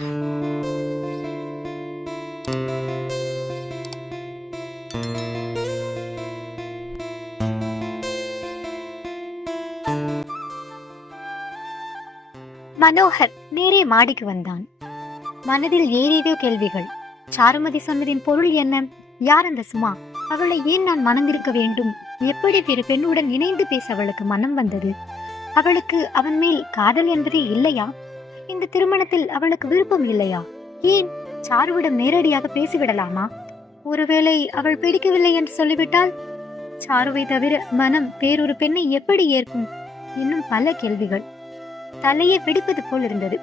மனோகர் நேரே மாடிக்கு வந்தான். மனதில் ஏதேதோ கேள்விகள். சாருமதி சொன்னதின் பொருள் என்ன? யார் அந்த சுமா? அவளை ஏன் நான் மணந்திருக்க வேண்டும்? எப்படி வேறு பெண்ணுடன் இணைந்து பேச அவளுக்கு மனம் வந்தது? அவளுக்கு அவன் மேல் காதல் என்பதே இல்லையா? இந்த திருமணத்தில் அவளுக்கு விருப்பம் இல்லையா? ஏன் சாருவிடம் நேரடியாக பேசிவிடலாமா? ஒருவேளை அவள் பிடிக்கவில்லை என்று சொல்லிவிட்டால் சாருவை தவிர மனம் வேறொரு பெண்ணை எப்படி ஏற்கும்? இன்னும் பல கேள்விகள். தலையை வெடிப்பது போல் இருந்தது.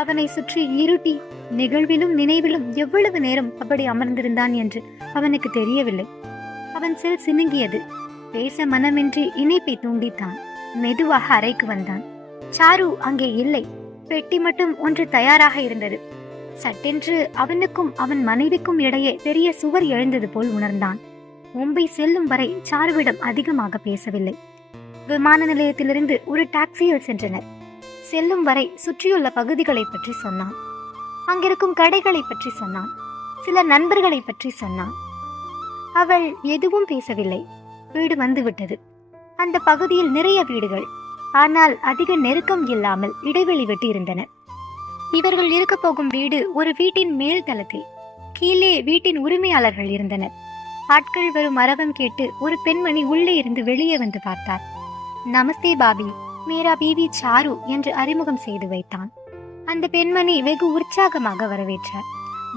அவனை சுற்றி இருட்டி நிகழ்விலும் நினைவிலும் எவ்வளவு நேரம் அப்படி அமர்ந்திருந்தான் என்று அவனுக்கு தெரியவில்லை. அவன் செல் சினுங்கியது. பேச மனமின்றி இணைப்பை தூண்டித்தான். மெதுவாக அறைக்கு வந்தான். சாரு அங்கே இல்லை. பெட்டி மட்டும் ஒன்று தயாராக இருந்தது. சட்டென்று அவனுக்கும் அவன் மனைவிக்கும் இடையே பெரிய சுவர் எழுந்தது போல் உணர்ந்தான். மும்பை செல்லும் வரை சாருவிடம் அதிகமாக பேசவில்லை. விமான நிலையத்திலிருந்து ஒரு டாக்ஸியில் சென்றனர். செல்லும் வரை சுற்றியுள்ள பகுதிகளை பற்றி சொன்னான். அங்கிருக்கும் கடைகளை பற்றி சொன்னான். சில நண்பர்களை பற்றி சொன்னான். அவள் எதுவும் பேசவில்லை. வீடு வந்துவிட்டது. அந்த பகுதியில் நிறைய வீடுகள், ஆனால் அதிக நெருக்கம் இல்லாமல் இடைவெளி விட்டு இருந்தன. இவர்கள் இருக்க போகும் வீடு ஒரு வீட்டின் மேல் தளத்தில். கீழே வீட்டின் உரிமையாளர்கள் இருந்தனர். ஆட்கள் வரும் அரவம் கேட்டு ஒரு பெண்மணி உள்ளே இருந்து வெளியே வந்து பார்த்தார். நமஸ்தே பாபி, மேரா பீவி சாரு என்று அறிமுகம் செய்து வைத்தான். அந்த பெண்மணி வெகு உற்சாகமாக வரவேற்றார்.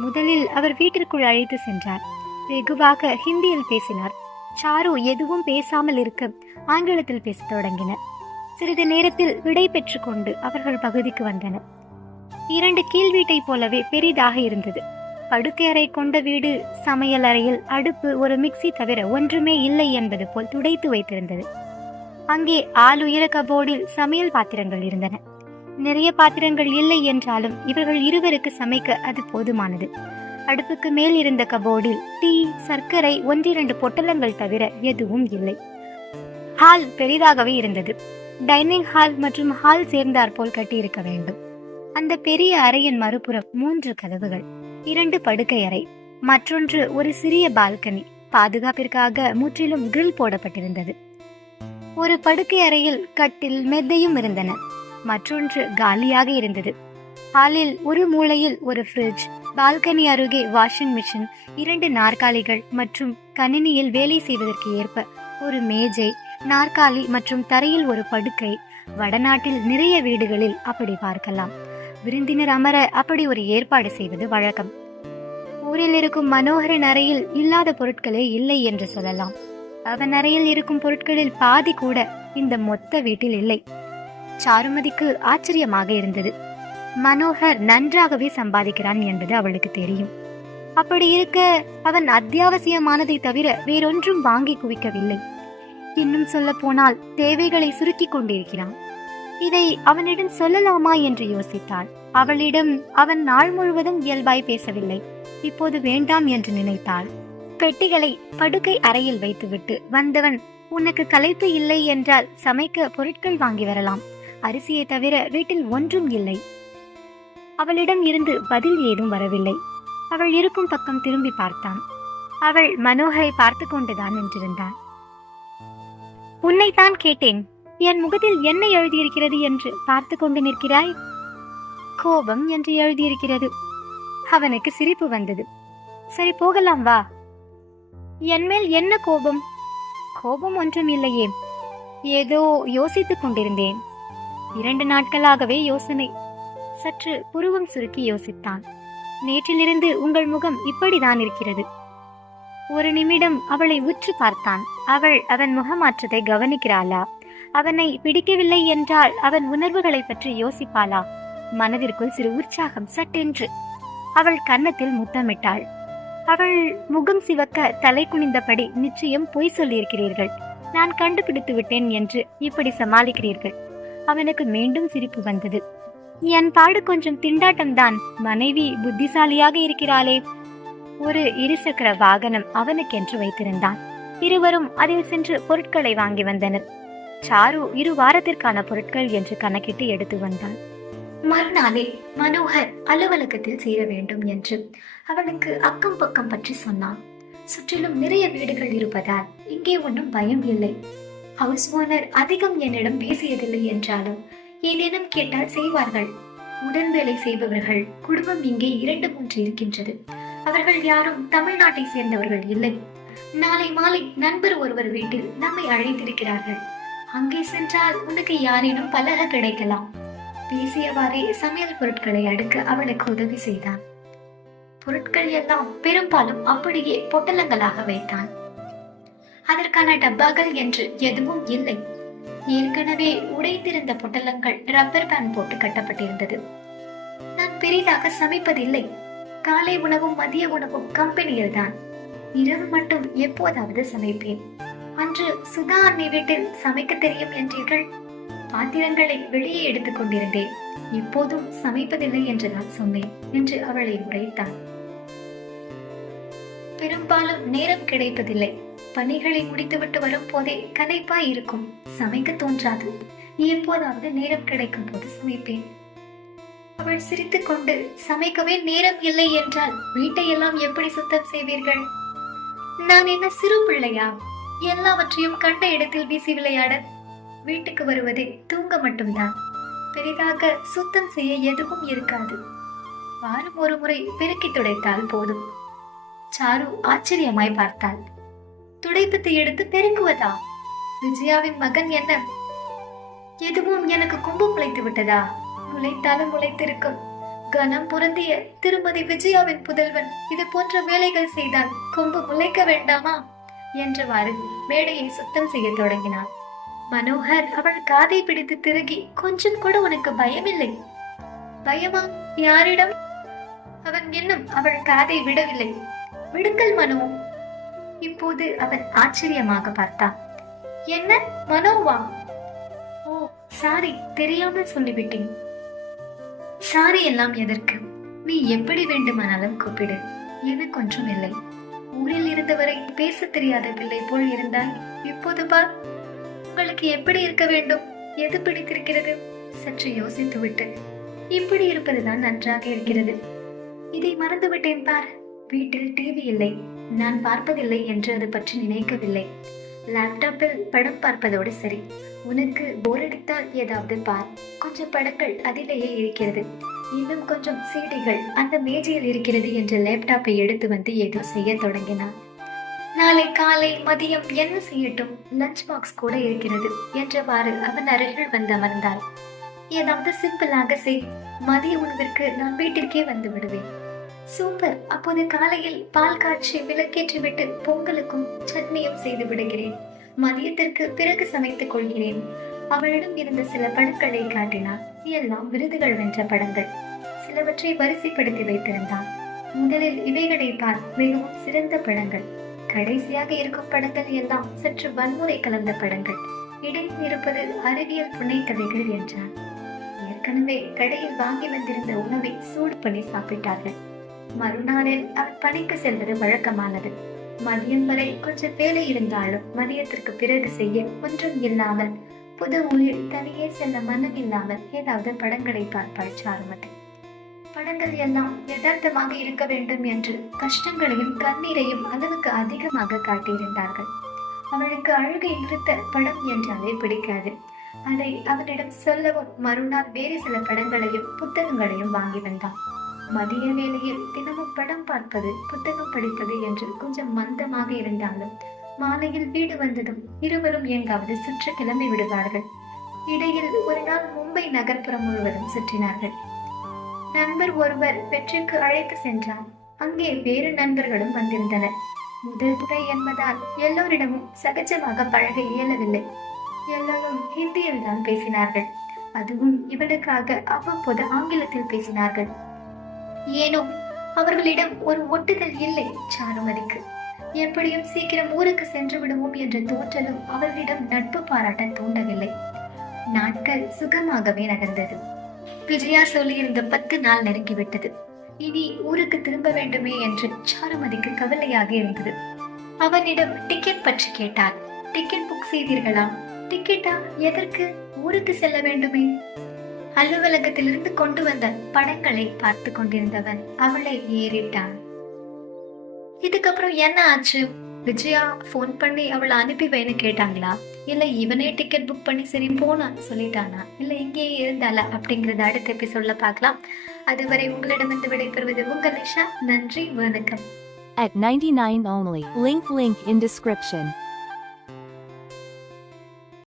முதலில் அவர் வீட்டிற்குள் அழைத்து சென்றார். வெகுவாக ஹிந்தியில் பேசினார். சாரு எதுவும் பேசாமல் இருக்க ஆங்கிலத்தில் பேச தொடங்கினர். சிறிது நேரத்தில் விடை பெற்று கொண்டு அவர்கள் பகுதிக்கு வந்தனர். 2 கீழ் வீட்டை போலவே பெரிதாக இருந்தது. படுக்கை அறை கொண்ட வீடு. சமையல் அறையில் அடுப்பு, ஒரு மிக்சி தவிர ஒன்றுமே இல்லை என்பது போல் துடைத்து வைத்திருந்தது. அங்கே ஆளுயர கபோர்டில் சமையல் பாத்திரங்கள் இருந்தன. நிறைய பாத்திரங்கள் இல்லை என்றாலும் இவர்கள் இருவருக்கு சமைக்க அது போதுமானது. அடுப்புக்கு மேல் இருந்த கபோர்டில் டீ, சர்க்கரை, 1-2 பொட்டலங்கள் தவிர எதுவும் இல்லை. ஹால் பெரிதாகவே இருந்தது. டைனிங் ஹால் மற்றும் ஹால் சேர்ந்தாற் போல் கட்டியிருக்க வேண்டும். அந்த பெரிய அறையின் மறுபுறம் 3 கதவுகள். 2 படுக்கை அறை, மற்றொன்று ஒரு சிறிய பால்கனி. பாதுகாப்பிற்காக முற்றிலும் கிரில் போடப்பட்டிருந்தது. ஒரு படுக்கை அறையில் கட்டில், மெத்தையும் இருந்தன. மற்றொன்று காலியாக இருந்தது. ஹாலில் ஒரு மூலையில் ஒரு ஃப்ரிட்ஜ், பால்கனி அருகே வாஷிங் மிஷின், 2 நாற்காலிகள் மற்றும் கணினியில் வேலை செய்வதற்கு ஏற்ப ஒரு மேஜை, நாற்காலி மற்றும் தரையில் ஒரு படுக்கை. வடநாட்டில் நிறைய வீடுகளில் அப்படி பார்க்கலாம். விருந்தினர் அமர அப்படி ஒரு ஏற்பாடு செய்வது வழக்கம். ஊரில் இருக்கும் மனோகரின் அறையில் இல்லாத பொருட்களே இல்லை என்று சொல்லலாம். அவன் அறையில் இருக்கும் பொருட்களில் பாதி கூட இந்த மொத்த வீட்டில் இல்லை. சாருமதிக்கு ஆச்சரியமாக இருந்தது. மனோகர் நன்றாகவே சம்பாதிக்கிறான் என்பது அவளுக்கு தெரியும். அப்படி இருக்க அவன் அத்தியாவசியமானதை தவிர வேறொன்றும் வாங்கி குவிக்கவில்லை. இன்னும் சொல்ல போனால் தேவைகளை சுருக்கி கொண்டிருக்கிறான். இதை அவனிடம் சொல்லலாமா என்று யோசித்தாள். அவளிடம் அவன் நாள் முழுவதும் இயல்பாய் பேசவில்லை. இப்போது வேண்டாம் என்று நினைத்தாள். பெட்டிகளை படுக்கை அறையில் வைத்துவிட்டு வந்தவன், உனக்கு களைப்பு இல்லை என்றால் சமைக்க பொருட்கள் வாங்கி வரலாம். அரிசியை தவிர வீட்டில் ஒன்றும் இல்லை. அவளிடம் இருந்து பதில் ஏதும் வரவில்லை. அவள் இருக்கும் பக்கம் திரும்பி பார்த்தான். அவள் மனோகரை பார்த்து கொண்டுதான் நின்றிருந்தாள். உன்னைத்தான் கேட்டேன். என் முகத்தில் என்ன எழுதியிருக்கிறது என்று பார்த்து கொண்டு நிற்கிறாய்? கோபம் என்று எழுதியிருக்கிறது. அவனுக்கு சிரிப்பு வந்தது. சரி, போகலாம் வா. என் மேல் என்ன கோபம்? கோபம் ஒன்றும் இல்லையே. ஏதோ யோசித்துக் கொண்டிருந்தேன். 2 நாட்களாகவே யோசனை. சற்று புருவம் சுருக்கி யோசித்தான். நேற்றிலிருந்து உங்கள் முகம் இப்படிதான் இருக்கிறது. ஒரு நிமிடம் அவளை உற்று பார்த்தான். அவள் அவன் முகமாற்றத்தை கவனிக்கிறாளா? அவனை பிடிக்கவில்லை என்றால் அவன் உணர்வுகளை பற்றி யோசிப்பாளா? மனதிற்குள் சிறு உற்சாகம் சட்டென்று. அவள் கன்னத்தில் முத்தமிட்டாள். அவள் முகம் சிவக்க தலை குனிந்தபடி, நிச்சயம் பொய் சொல்லியிருக்கிறீர்கள், நான் கண்டுபிடித்து விட்டேன் என்று இப்படி சமாளிக்கிறீர்கள். அவனுக்கு மீண்டும் சிரிப்பு வந்தது. என் பாடு கொஞ்சம் திண்டாட்டம்தான். மனைவி புத்திசாலியாக இருக்கிறாளே. ஒரு 2 சக்கர வாகனம் அவனுக்கென்று வைத்திருந்தான். இருவரும் அதில் சென்று பொருட்களை வாங்கி வந்தனர். சாரு 2 வாரத்திற்கான பொருட்கள் என்று கணக்கிட்டு எடுத்து வந்தாள். மறுநாளே மனோகர் அலுவலகத்தில் சேர வேண்டும் என்று அவனுக்கு அக்கம் பக்கம் பற்றி சொன்னான். சுற்றிலும் நிறைய வீடுகள் இருப்பதால் இங்கே ஒன்றும் பயம் இல்லை. ஹவுஸ் ஓனர் அதிகம் என்னிடம் பேசியதில்லை என்றாலும் ஏதேனும் கேட்டால் செய்வார்கள். உடன் வேலை செய்பவர்கள் குடும்பம் இங்கே 2-3 இருக்கின்றது. அவர்கள் யாரும் தமிழ்நாட்டை சேர்ந்தவர்கள் இல்லை. நாளை மாலை நண்பர் ஒருவர் வீட்டில் நம்மை அழைத்திருக்கிறார்கள். அங்கே சென்றால் உனக்கு யாரேனும் பழக கிடைக்கலாம். பேசியவாறே சமையல் பொருட்களை அடுக்க அவளுக்கு உதவி செய்தான். பொருட்கள் எல்லாம் பெரும்பாலும் அப்படியே பொட்டலங்களாக வைத்தான். அதற்கான டப்பாக்கள் என்று எதுவும் இல்லை. ஏற்கனவே உடைத்திருந்த பொட்டலங்கள் ரப்பர் பேண்ட் போட்டு கட்டப்பட்டிருந்தது. நான் பெரிதாக சமைப்பதில்லை. காலை உணவும் மதிய உணவும் கம்பெனியில் தான். இரவு மட்டும் எப்போதாவது சமைப்பேன். அன்று சுதா அன்னை வீட்டில் சமைக்க தெரியும் என்றீர்கள். பாத்திரங்களை வெளியே எடுத்துக் கொண்டிருந்தேன். இப்போதும் சமைப்பதில்லை என்று நான் சொன்னேன் என்று அவளை உரைத்தான். பெரும்பாலும் நேரம் கிடைப்பதில்லை. பணிகளை முடித்துவிட்டு வரும் போதே களைப்பாய் இருக்கும். சமைக்க தோன்றாது. எப்போதாவது நேரம் கிடைக்கும் போது சமைப்பேன். அவள் சிரித்துக் கொண்டு, சமைக்கவே நேரம் இல்லை என்றால் வீட்டை எல்லாம் எப்படி சுத்தம் செய்வீர்கள்? நான் என்ன சிறு பிள்ளையா? எல்லாவற்றையும் கண்ட இடத்தில் வீசி விளையாட? வீட்டுக்கு வருவதே தூங்க மட்டும்தான். பெரிதாக சுத்தம் செய்ய எதுவும் இருக்காது. வாரம் ஒரு முறை பெருக்கி துடைத்தால் போதும். சாரு ஆச்சரியமாய் பார்த்தாள். துடைப்பத்தை எடுத்து பெருக்குவதா? விஜயாவின் மகன் என்ன? எதுவும் எனக்கு கொம்பு முளைத்து விட்டதா? முளைத்தாலும் முளைத்திருக்கும். கனம் பொருந்திய திருமதி விஜயாவின் புதல்வன் இது போன்ற வேலைகள் செய்தால் கொம்பு முளைக்க வேண்டாமா என்றவாறு மேடையை சுத்தம் செய்ய தொடங்கினான். மனோகர் அவள் காதை பிடித்து திருகி, கொஞ்சம் கூட உனக்கு பயமில்லை? பயமா? யாரிடம்? அவன் இன்னும் அவள் காதை விடவில்லை. விடுங்கள் மனோ. இப்போது அவன் ஆச்சரியமாக பார்த்தான். என்ன மனோவா? ஓ சாரி, தெரியாமல் சொல்லிவிட்டேன். சாரி எல்லாம் எதற்கு? நீ எப்படி வேண்டுமானாலும் கூப்பிடு. எனக்கு ஒன்றும் இல்லை. ஊரில் இருந்தவரை பேச தெரியாத பிள்ளை போல் இருந்தால் இப்போது பார். உங்களுக்கு எப்படி இருக்க வேண்டும்? எது பிடித்திருக்கிறது? சற்று யோசித்து விட்டு, இப்படி இருப்பதுதான் நன்றாக இருக்கிறது. இதை மறந்துவிட்டேன் பார். வீட்டில் டிவி இல்லை. நான் பார்ப்பதில்லை என்று அது பற்றி நினைக்கவில்லை. லேப்டாப்பில் படம் பார்ப்பதோடு சரி. உனக்கு போர் அடித்தால் ஏதாவது பார். கொஞ்சம் படங்கள் அதிலேயே இருக்கிறது. இன்னும் கொஞ்சம் சீடிகள் அந்த மேஜையில் இருக்கிறது என்று லேப்டாப்பை எடுத்து வந்து ஏதோ செய்ய தொடங்கினான். நாளை காலை மதியம் என்ன செய்யட்டும்? லஞ்ச் பாக்ஸ் கூட இருக்கிறது என்றவாறு அவன் அருகில் வந்து அமர்ந்தாள். ஏதாவது சிம்பிளாக செய். மதிய உணவிற்கு நான் வீட்டிற்கே வந்து விடுவேன். சூப்பர். அப்போது காலையில் பால் காய்ச்சி விளக்கேற்றி விட்டு பொங்கலுக்கும் சட்னியும் செய்து விடுகிறேன். மதியத்திற்கு பிறகு சமைத்துக் கொள்கிறேன். அவளிடம் இருந்த சில படங்களை காட்டினான். எல்லாம் விருதுகள் வென்ற படங்கள். சிலவற்றை வரிசைப்படுத்தி வைத்திருந்தான். முதலில் இவைகளை பார், மிகவும் சிறந்த படங்கள். கடைசியாக இருக்கும் படங்கள் எல்லாம் சற்று வன்முறை கலந்த படங்கள். இடையில் இருப்பது அறிவியல் புனைக்கதைகள் என்றான். ஏற்கனவே கடையில் வாங்கி வந்திருந்த உணவை சூடு பண்ணி சாப்பிட்டார்கள். மறுநாளில் அவன் பணிக்கு செல்வது வழக்கமானது. மதியம் வரை கொஞ்சம் வேலை இருந்தாலும் மதியத்திற்கு பிறகு செய்ய ஒன்றும் இல்லாமல் புது ஊரில் தனியே செல்ல மனம் இல்லாமல் ஏதாவது படங்களை பார்ப்பாள் சாருமதி. படங்கள் எல்லாம் யதார்த்தமாக இருக்க வேண்டும் என்று கஷ்டங்களையும் கண்ணீரையும் அளவுக்கு அதிகமாக காட்டியிருந்தார்கள். அவளுக்கு அழுகை நிறுத்த படம் என்றாலே பிடிக்காது. அதை அவனிடம் சொல்லவும் மறுநாள் வேறு சில படங்களையும் புத்தகங்களையும் வாங்கி வந்தான். மதிய வேளையில் தினமும் படம் பார்ப்பது, புத்தகம் படிப்பது என்று கொஞ்சம் மந்தமாக இருந்தாலும் மாலையில் வீடு வந்ததும் இருவரும் எங்காவது சுற்ற கிளம்பி விடுவார்கள். இடையில் ஒரு நாள் மும்பை நகர்ப்புறம் முழுவதும் சுற்றினார்கள். நண்பர் ஒருவர் வெற்றிக்கு அழைத்து சென்றார். அங்கே வேறு நண்பர்களும் வந்திருந்தனர். முதல் முறை என்பதால் எல்லோரிடமும் சகஜமாக பழக இயலவில்லை. எல்லோரும் ஹிந்தியில் தான் பேசினார்கள். அதுவும் இவளுக்காக அவ்வப்போது ஆங்கிலத்தில் பேசினார்கள். ஏனோ அவர்களிடம் ஒரு ஒட்டுதல் இல்லை சாருமதிக்கு. எப்படியும் சீக்கிரம் ஊருக்கு சென்று விடுவோம் என்ற தோற்றலும் அவர்களிடம் நட்பு பாராட்ட தூண்டவில்லை. நாட்கள் சுகமாகவே நகர்ந்தது. விஜயா சொல்லியிருந்த 10 நாள் நெருங்கிவிட்டது. இனி ஊருக்கு திரும்ப வேண்டுமே என்று சாருமதிக்கு கவலையாக இருந்தது. அவனிடம் டிக்கெட் பற்றி கேட்டாள். டிக்கெட் புக் செய்தீர்களா? டிக்கெட்டா? எதற்கு? ஊருக்கு செல்ல வேண்டுமே. அலுவலகத்திலிருந்து கொண்டு வந்த படங்களை பார்த்து கொண்டிருந்தவன் அவளை ஏறிட்டான். இதுக்கப்புறம் என்ன ஆச்சு? விஜயா போன் பண்ணி அவளை அனுப்பி வைன்னு கேட்டாங்களா, இல்ல இவனே டிக்கெட் புக் பண்ணி சரி போனான்னு சொல்லிட்டானா, இல்ல இங்கேயே இருந்தாளா அப்படிங்கறத அடுத்த எபிசோட்ல பார்க்கலாம். அதுவரை உங்களிடமிருந்து விடைபெறுவது உங்கள் நிஷா. நன்றி, வணக்கம். At 99 only. Link in description.